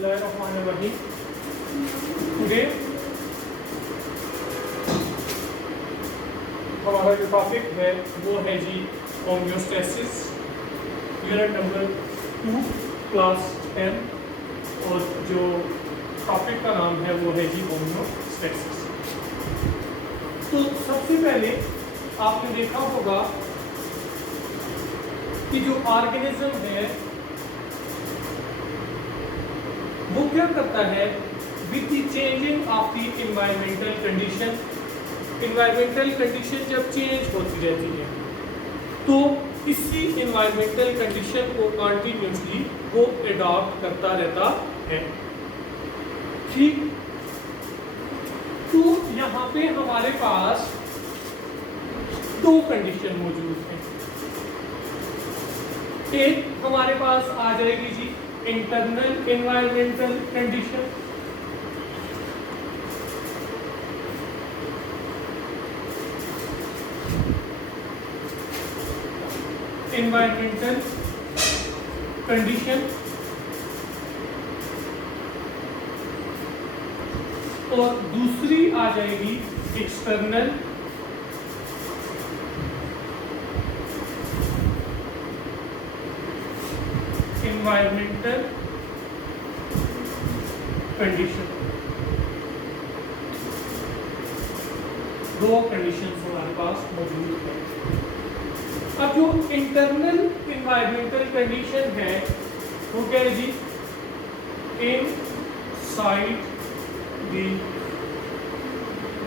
बिस्मिल्लाहिर्रहमानिर्रहीम। टुडे हमारा जो टॉपिक है वो है जी होम्योस्टेसिस, यूनिट नंबर 2 क्लास 10, और जो टॉपिक का नाम है वो है जी होम्योस्टेसिस। तो सबसे पहले आपने देखा होगा कि जो ऑर्गेनिज्म है वो क्या करता है, with the changing of the environmental condition. Environmental condition जब चेंज होती रहती है तो इसी इन्वायरमेंटल कंडीशन को कॉन्टिन्यूसली वो अडॉप्ट करता रहता है। ठीक, तो यहाँ पे हमारे पास दो कंडीशन मौजूद हैं। एक हमारे पास आ जाएगी जी internal environmental condition, environmental condition, और दूसरी आ जाएगी एक्सटर्नल इन्वायरमेंटल कंडीशन। दो कंडीशंस हमारे पास मौजूद है। अब जो इंटरनल इन्वायरमेंटल कंडीशन है वो क्या है जी, इनसाइड द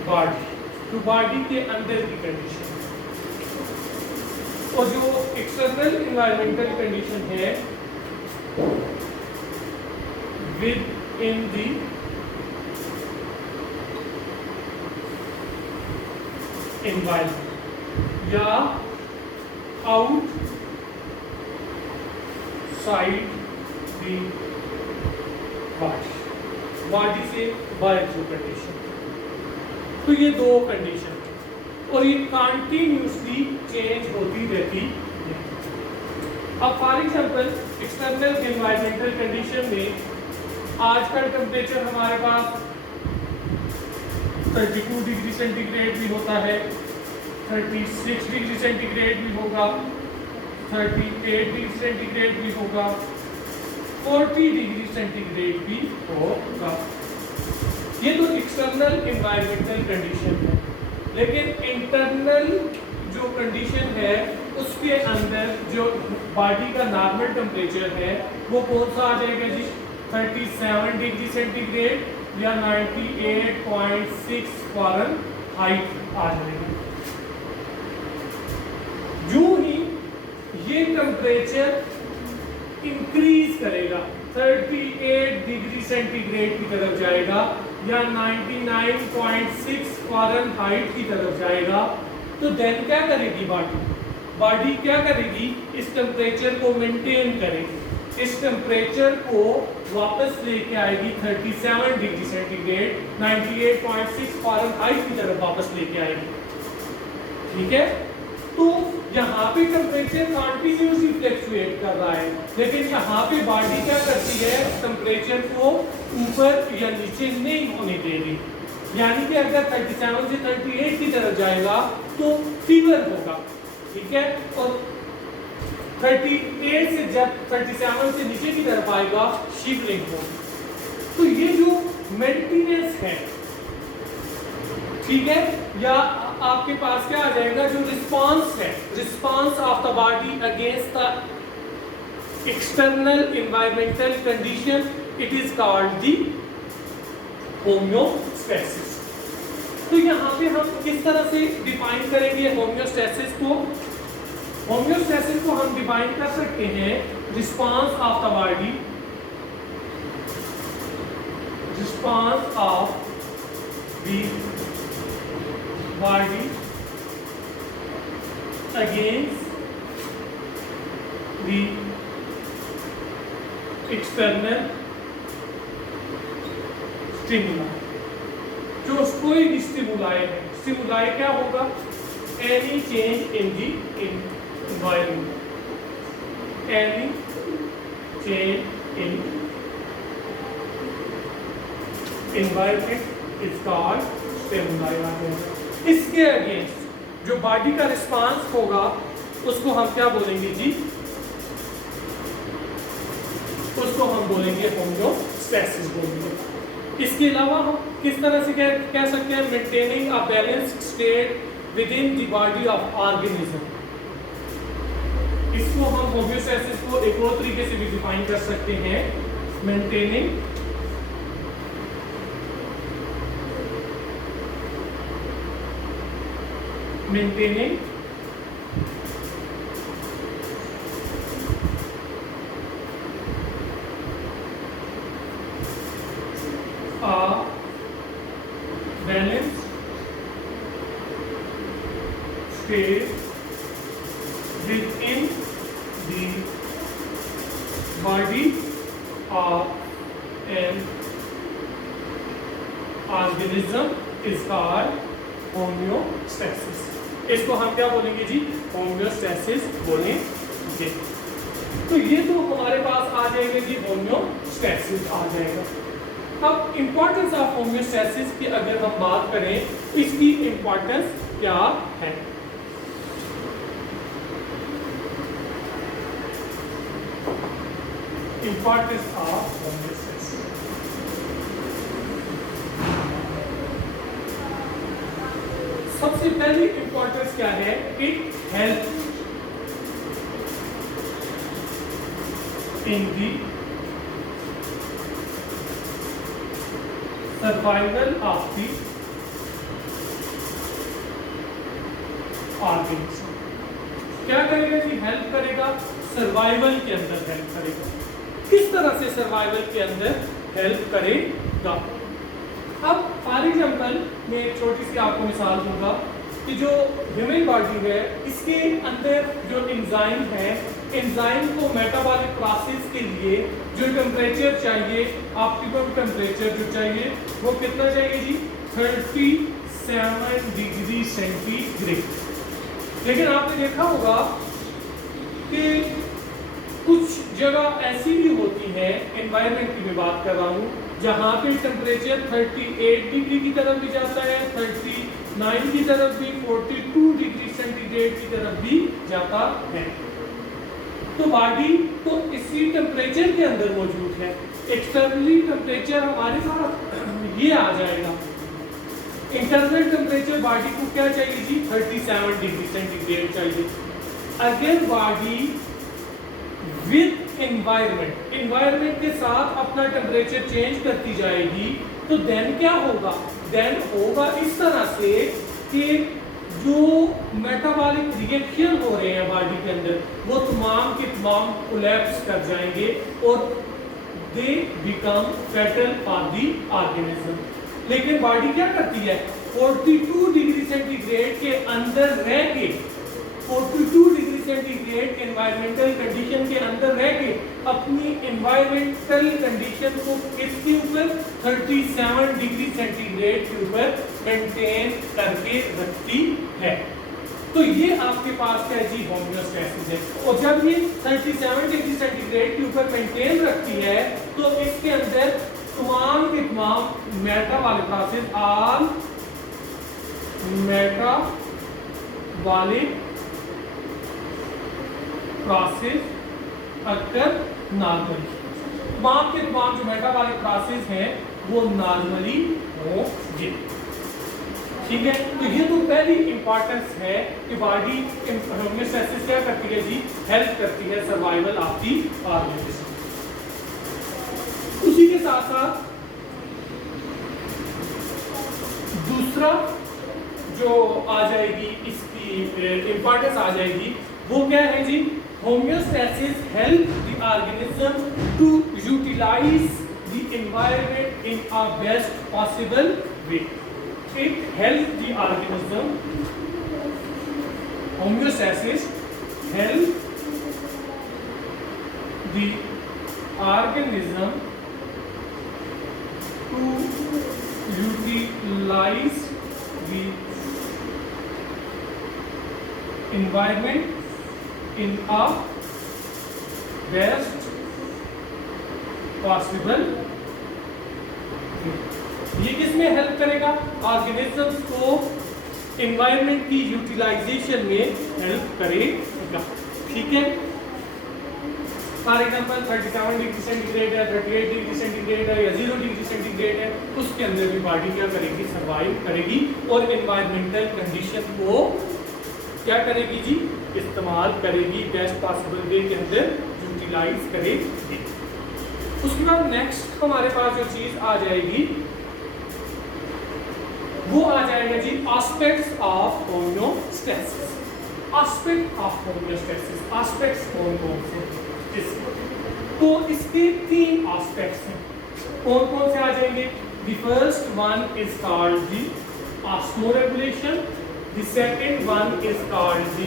बॉडी, तो बॉडी के अंदर की कंडीशन। और जो एक्सटर्नल इन्वायरमेंटल कंडीशन है विद इन दी एनवायरनमेंट या out side the body, body से बाहर जो कंडीशन। तो ये दो कंडीशन और ये कंटिन्यूसली चेंज होती रहती है। अब for example external environmental condition में आज का टेम्परेचर हमारे पास 32 डिग्री सेंटीग्रेड भी होता है, 36 डिग्री सेंटीग्रेड भी होगा, 38 डिग्री सेंटीग्रेड भी होगा, 40 डिग्री सेंटीग्रेड भी होगा। ये तो एक्सटर्नल एनवायरमेंटल कंडीशन है। लेकिन इंटरनल जो कंडीशन है उसके अंदर जो बॉडी का नॉर्मल टेम्परेचर है वो कौन सा आ जाएगा जी, 37 डिग्री सेंटीग्रेड या 98.6 फ़ारेनहाइट आ जाएगा। जो ही ये टेम्परेचर इंक्रीज करेगा, 38 डिग्री सेंटीग्रेड की तरफ जाएगा या 99.6 फ़ारेनहाइट की तरफ जाएगा, तो देन क्या करेगी बॉडी, बॉडी क्या करेगी, इस टेम्परेचर को मेंटेन करेगी, इस टेम्परेचर को वापस लेके आएगी 37 डिग्री सेंटीग्रेड 98.6 फ़ारेनहाइट की तरफ वापस लेके आएगी। ठीक है, तो यहाँ पे टेम्परेचर कंटिन्यूसली फ्लक्चुएट कर रहा है, लेकिन यहाँ पे बॉडी क्या करती है, टेम्परेचर को ऊपर या नीचे नहीं होने दे रही। यानी कि अगर 37 से 38 की तरफ जाएगा तो फीवर होगा, ठीक है, और 38 से जब 37 से नीचे की तरफ आएगा शिवरिंग होगी। तो ये जो मेंटेनेंस है, ठीक है, या आपके पास क्या आ जाएगा, जो रिस्पांस है, response of the body against the external environmental condition, it is called the homeostasis. तो यहाँ पे हम किस तरह से डिफाइन करेंगे होम्योस्टेसिस को? होम्योस्टेसिस को हम डिफाइन कर सकते हैं, response of the body, response of the body against the external stimuli. जो कोई भी स्टिमुलाई है, स्टिमुलाई क्या होगा, any change in the environment, any change in environment is called stimuli आ जाएगा। इसके अगेंस्ट जो बॉडी का रिस्पांस होगा उसको हम क्या बोलेंगे जी? उसको हम बोलेंगे होम्योस्टैसिस बोलेंगे। इसके अलावा हम किस तरह से कह सकते हैं? Maintaining a balanced state with in the body of organism. इसको हम होम्योस्टैसिस को एक और तरीके से भी डिफाइन कर सकते हैं, maintaining a balanced state within the body of an organism is called homeostasis। इसको हम क्या बोलेंगे जी? होम्योस्टैसिस बोलेंगे। तो ये तो हमारे पास आ जाएगा जी, होम्योस्टैसिस आ जाएगा। अब इंपॉर्टेंस ऑफ होम्योस्टैसिस की अगर हम बात करें, इसकी इंपॉर्टेंस क्या है? इंपॉर्टेंस ऑफ होम्योस्टैसिस, सबसे पहली इंपॉर्टेंस क्या है? It help in the survival of the organism. क्या करेगा जी? हेल्प करेगा, सर्वाइवल के अंदर हेल्प करेगा। किस तरह से सर्वाइवल के अंदर हेल्प करेगा? अब फॉर एग्जाम्पल मैं एक छोटी सी आपको मिसाल दूंगा कि जो ह्यूमन बॉडी है, इसके अंदर जो एंजाइम है, एंजाइम को मेटाबॉलिक प्रोसेस के लिए जो टेम्परेचर चाहिए, ऑप्टिमम टेम्परेचर जो चाहिए, वो कितना चाहिए जी? 37 डिग्री सेंटीग्रेड। लेकिन आपने देखा होगा कि कुछ जगह ऐसी भी होती है, एनवायरनमेंट की मैं बात कर रहा हूँ, जहाँ पे टेम्परेचर 38 डिग्री की तरफ भी जाता है, 39 की तरफ भी, 42 डिग्री सेंटीग्रेड की तरफ भी जाता है। तो बॉडी तो इसी टेम्परेचर के अंदर मौजूद है। एक्सटर्नली टेम्परेचर हमारे साथ ये आ जाएगा। इंटरनल टेम्परेचर बॉडी को क्या चाहिए जी? 37 डिग्री सेंटीग्रेड चाहिए। अगर बॉडी विद एनवायरनमेंट के साथ अपना टेम्परेचर चेंज करती जाएगी, तो देन क्या होगा? देन होगा इस तरह से कि जो मेटाबॉलिक रिएक्शन हो रहे हैं बॉडी के अंदर, वो तमाम के तमाम कोलैप्स कर जाएंगे और they become fatal for the organism. लेकिन बॉडी क्या करती है? 42 डिग्री सेंटीग्रेड के अंदर रह के, 42 डिग्री सेंटीग्रेड एनवायरमेंटल कंडीशन के अंदर रह के अपनी एनवायरमेंटल कंडीशन को किसके ऊपर? 37 डिग्री सेंटीग्रेड के ऊपर मेंटेन करके रखती है। तो ये आपके पास क्या जी? होम्योस्टैसिस है। और जब ये 37 डिग्री सेंटीग्रेड के ऊपर मेंटेन रखती है, तो इसके अंदर तमाम के तमाम metabolic process, all metabolic process occur normally, तमाम के तमाम जो मेटाबॉलिक प्रोसेस हैं वो नॉर्मली होंगे। ठीक है, तो ये तो पहली इंपॉर्टेंस है कि बॉडी होम्योस्टैसिस क्या करती है जी? हेल्प करती है सर्वाइवल ऑफ दी ऑर्गेनिज्म। उसी के साथ साथ दूसरा जो आ जाएगी, इसकी इंपॉर्टेंस आ जाएगी, वो क्या है जी? Homeostasis help the organism to utilize the environment in a best possible way. It help the organism, homeostasis help the organism to utilize the environment in a best possible way। ये किसमें help करेगा? Organisms को environment की utilisation में help करेगा। ठीक है, for example 37 degree centigrade है, 38 डिग्री सेंटीग्रेड है या 0 डिग्री सेंटीग्रेड है, उसके अंदर भी बॉडी क्या करेगी? सर्वाइव करेगी और एनवायरमेंटल कंडीशन को क्या करेगी जी? इस्तेमाल करेगी, बेस्ट पॉसिबल वे के अंदर यूटिलाइज करेगी। उसके बाद नेक्स्ट हमारे पास जो चीज आ जाएगी वो आ जाएगा जी aspects of homeostasis. Aspect of homeostasis, aspects कौन-कौन से? तो इसके 3 एस्पेक्ट्स हैं। कौन-कौन से आ जाएंगे? The first one is called the osmoregulation, the second one is called the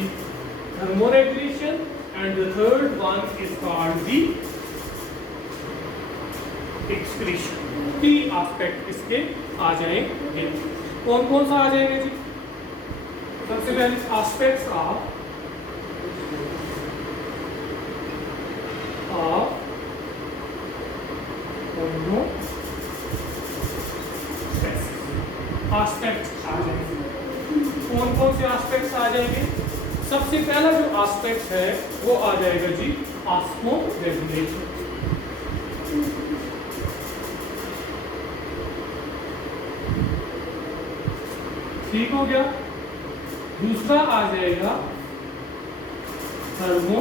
thermoregulation and the third one is called the excretion. 3 aspect इसके आ जाएंगे। कौन-कौन सा आ जाएगा जी? सबसे पहले एस्पेक्ट्स ऑफ एस्पेक्ट्स आ जाएंगे। कौन-कौन से एस्पेक्ट्स आ जाएंगे? सबसे पहला जो एस्पेक्ट है वो आ जाएगा जी ऑस्मोरेगुलेशन। ठीक हो गया। दूसरा आ जाएगा थर्मो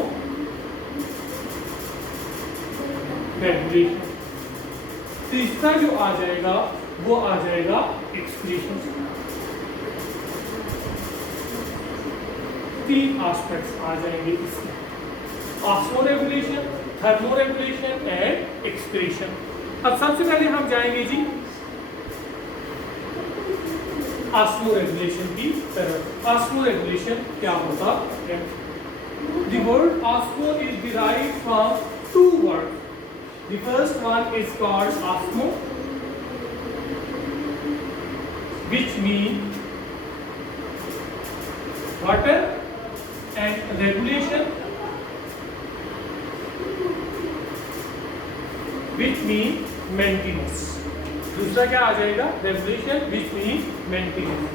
रेगुलेशन। तीसरा जो आ जाएगा वो आ जाएगा एक्सक्रीशन। 3 एस्पेक्ट्स आ जाएंगे इसमें, ऑस्मोरेगुलेशन, थर्मोरेगुलेशन एंड एक्सक्रीशन। अब सबसे पहले हम जाएंगे जी ऑस्मोरेगुलेशन की तरफ। ऑस्मोरेगुलेशन क्या होता है? The word osmo is derived from 2 words. The first one is called osmo, which means water, and regulation, which means maintenance. दूसरा क्या आ जाएगा? Regulation, which means maintenance.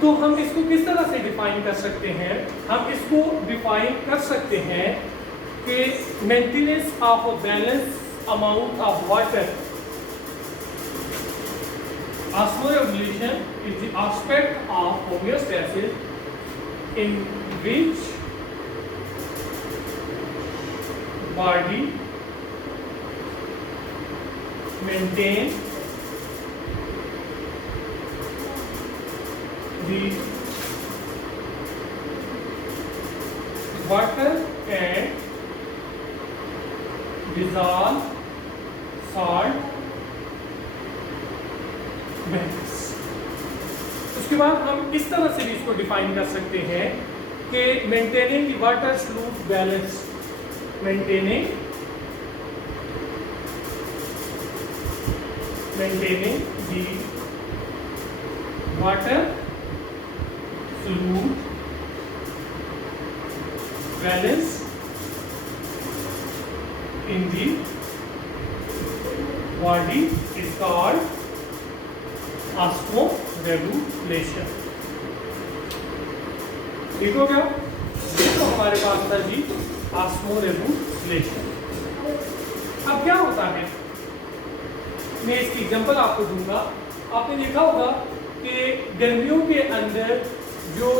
तो हम इसको किस तरह से डिफाइन कर सकते हैं? हम इसको डिफाइन कर सकते हैं कि maintenance of a balance amount of water. Osmoregulation is the aspect of homeostasis in which body maintain the water and dissolve salt balance। उसके बाद हम इस तरह से भी इसको डिफाइन कर सकते हैं कि maintaining the water solute balance, maintaining the water solute balance in the body is called osmoregulation. ठीक हो गया? ये तो हमारे पास था जी ऑस्मोरेगुलेशन। अब क्या होता है? मैं इसकी एग्जांपल आपको दूंगा। आपने देखा होगा कि गर्मियों के अंदर जो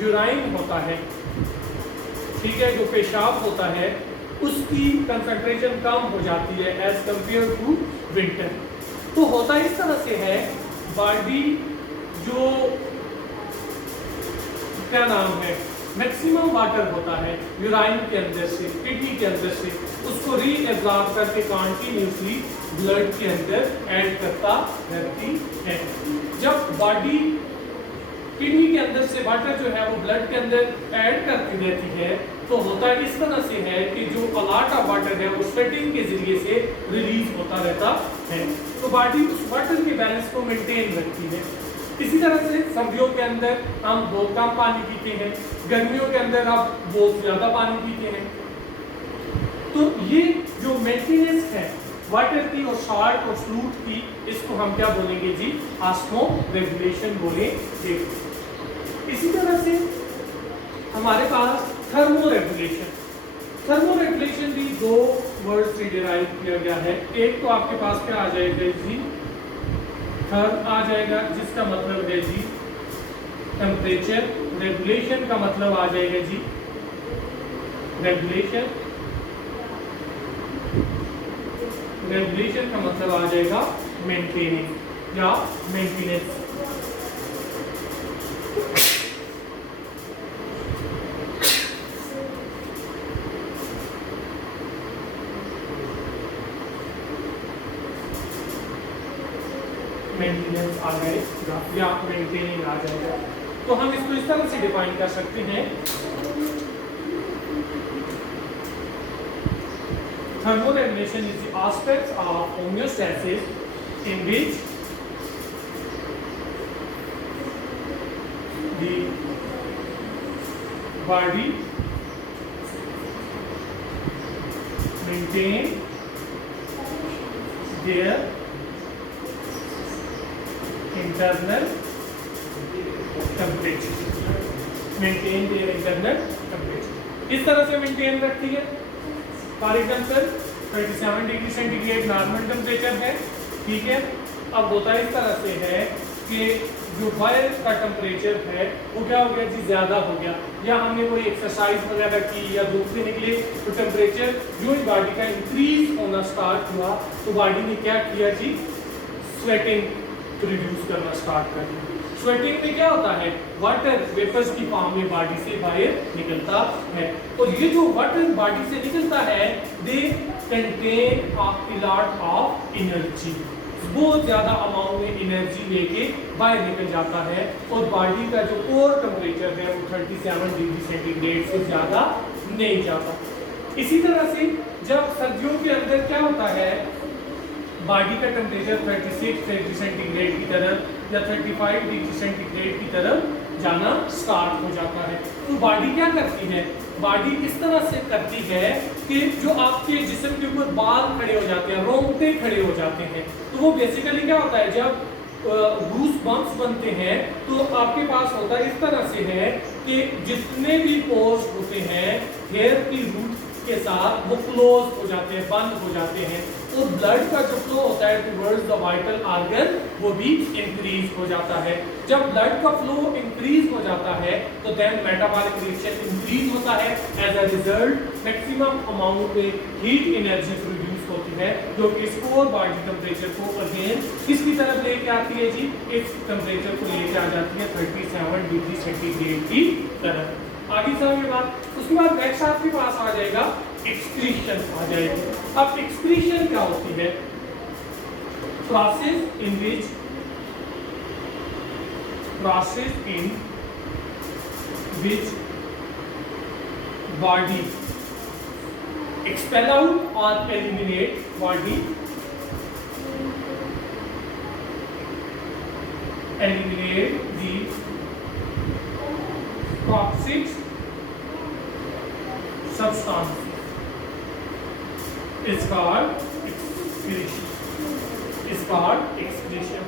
यूराइन होता है, ठीक है, जो पेशाब होता है, उसकी कंसंट्रेशन कम हो जाती है एज कंपेयर टू विंटर। तो होता इस तरह से है, बॉडी जो क्या नाम है मैक्सिमम वाटर होता है यूराइन के अंदर से, किडनी के अंदर से, उसको रीएब्जॉर्ब करके कंटिन्यूसली ब्लड के अंदर ऐड करता रहती है। जब बॉडी किडनी के अंदर से वाटर जो है वो ब्लड के अंदर ऐड करती रहती है, तो होता इस तरह से है कि जो अलॉट ऑफ वाटर है वो स्वेटिंग के जरिए से रिलीज होता रहता है। तो बॉडी उस वाटर के बैलेंस को मेंटेन रखती है। इसी तरह से सर्दियों के अंदर हम बहुत कम पानी पीते हैं, गर्मियों के अंदर आप बहुत ज्यादा पानी पीते हैं। तो ये जो मेंटेनेंस है वाटर की और सॉल्ट और फ्लूइड की, इसको हम क्या बोलेंगे जी, ऑस्मो रेगुलेशन बोलेंगे। इसी तरह से हमारे पास थर्मो रेगुलेशन, थर्मो रेगुलेशन भी दो वर्ड से डिराइव किया गया है। एक तो आपके पास क्या आ जाएगा जी, थर्म आ जाएगा, जिसका मतलब है जी टेम्परेचर। रेगुलेशन का मतलब आ जाएगा जी रेगुलेशन, रेगुलेशन का मतलब आ जाएगा मेंटेनिंग या मेंटेनेंस। मेंटेनेंस आ जाएगा या मेंटेनिंग आ जाएगा। तो हम इसको इस तरह से डिफाइन कर सकते हैं, thermoregulation is the aspect of homeostasis in which the body maintain their internal temperature, maintain their internal temperature। इस तरह से मेंटेन रखती है। For example 37 degree centigrade normal temperature है, ठीक है। अब होता इस तरह से है कि जो बाहर का टेम्परेचर है वो क्या हो गया जी, ज़्यादा हो गया, या हमने कोई एक्सरसाइज वगैरह की या धूप से निकले तो टेम्परेचर जो इस बॉडी का इंक्रीज होना स्टार्ट हुआ, तो बॉडी ने क्या किया जी, स्वेटिंग रिड्यूस करना स्टार्ट कर दिया। स्वेटिंग में क्या होता है, वाटर वेपर्स की फॉर्म में बॉडी से बाहर निकलता है, और ये जो वाटर बॉडी से निकलता है they contain a lot of energy, बहुत ज्यादा अमाउंट में एनर्जी लेके बाहर निकल जाता है, और बॉडी का जो कोर टेम्परेचर है वो 37 डिग्री सेंटीग्रेड से ज्यादा नहीं जाता। इसी तरह से जब सर्दियों के अंदर क्या होता है, बॉडी का टेम्परेचर 36 डिग्री सेंटीग्रेड की तरफ या 35 डिग्री सेंटीग्रेड की तरफ जाना स्टार्ट हो जाता है। तो बॉडी क्या करती है, बॉडी इस तरह से करती है कि जो आपके जिस्म के ऊपर बाल खड़े हो जाते हैं, रोंगटे खड़े हो जाते हैं, तो वो बेसिकली क्या होता है, जब गूस बम्प्स बनते हैं तो आपके पास होता है इस तरह से है कि जितने भी पोर्स होते हैं हेयर की रूट के साथ वो क्लोज हो जाते हैं, बंद हो जाते हैं, और ब्लड का जो फ्लो होता है टुवर्ड्स द वाइटल ऑर्गन वो भी इंक्रीज हो जाता है। जब ब्लड का फ्लो इंक्रीज हो जाता है तो देन मेटाबॉलिक रिएक्शन इंक्रीज होता है, as a result maximum amount में हीट एनर्जी प्रोड्यूस होती है, जो कि स्कोर बॉडी टेम्परेचर को अगेन किसकी तरफ लेके आती है जी, इस टेम्परेचर को लेके आ जाती है 37 डिग्री सेंटीग्रेड की तरफ। आगे समझ बात। उसके बाद नेक्स्ट आपके पास आ जाएगा एक्सक्रीशन आ जाएगी। अब एक्सक्रीशन क्या होती है, process in which body expel out or eliminate body eliminate the toxic substance is called excretion।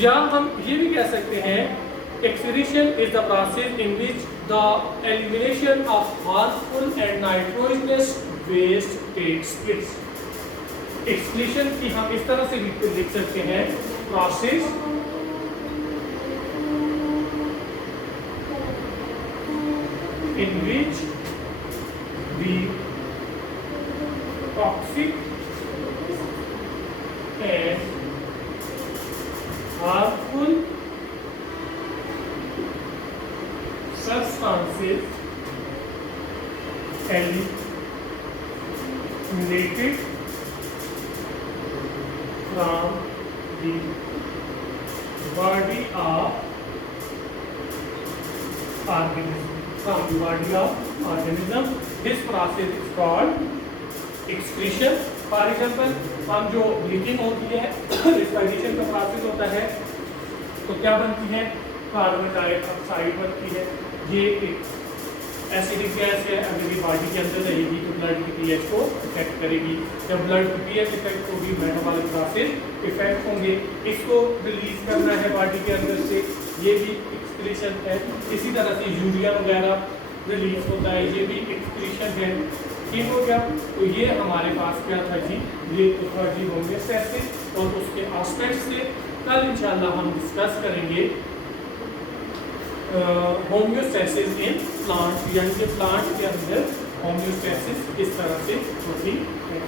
या हम ये भी कह सकते हैं excretion is the process in which the elimination of harmful and nitrogenous waste takes place। excretion की हम इस तरह से लिख सकते हैं, process in which the toxic and harmful substances eliminated from the body of organism। This process is called excretion। For example हम जो ब्लीडिंग होती है, रिस्पायरेशन का प्रोसेस होता है, तो क्या बनती है, कार्बन डाइऑक्साइड बनती है। ये एक एसिडिक गैस है, अगर ये बॉडी के अंदर रहेगी तो ब्लड की पीएच को इफेक्ट करेगी। जब ब्लड की पीएच इफेक्ट होगी, मेटाबॉलिक प्रोसेस इफेक्ट होंगे, इसको रिलीज करना है बॉडी के अंदर से, ये भी एक्सक्रीशन है। इसी तरह से यूरिया वगैरह रिलीज होता है, ये भी एक्सक्रीशन है। ठीक हो गया। तो ये हमारे पास क्या था जी, ये तो था जी होमियोस्टैसिस और उसके एस्पेक्ट से कल इंशाल्लाह हम डिस्कस करेंगे होमियोस्टैसिस इन प्लांट, यानी कि प्लांट के अंदर होमियोस्टैसिस किस तरह से होती है।